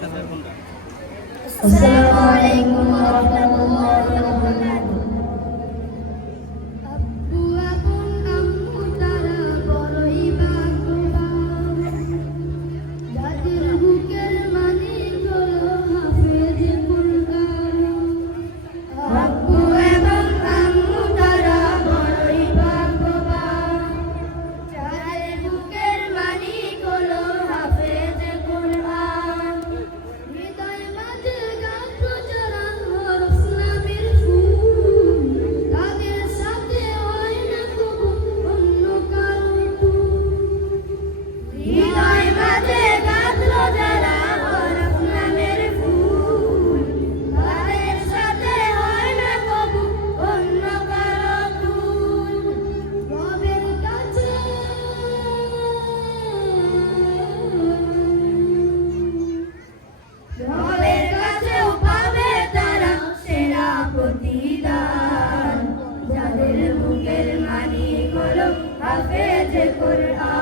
আসসালামু আলাইকুম হাফেজ কোরআন।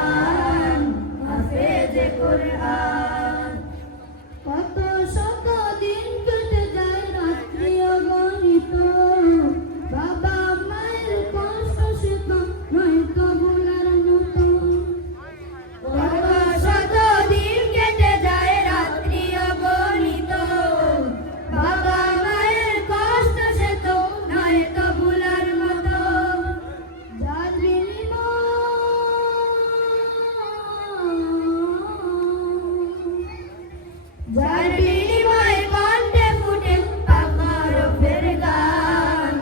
যার বিনিময়ে কণ্ঠে ফুটে পাকারফের গান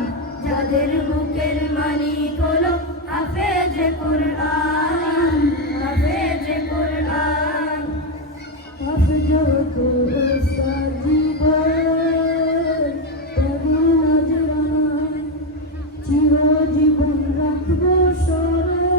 যাদের বুকের মানি হলো হাফেজে কোরআন হাফেজে কোরআন। হাফেজে কোরআন জীবন রাখব সরল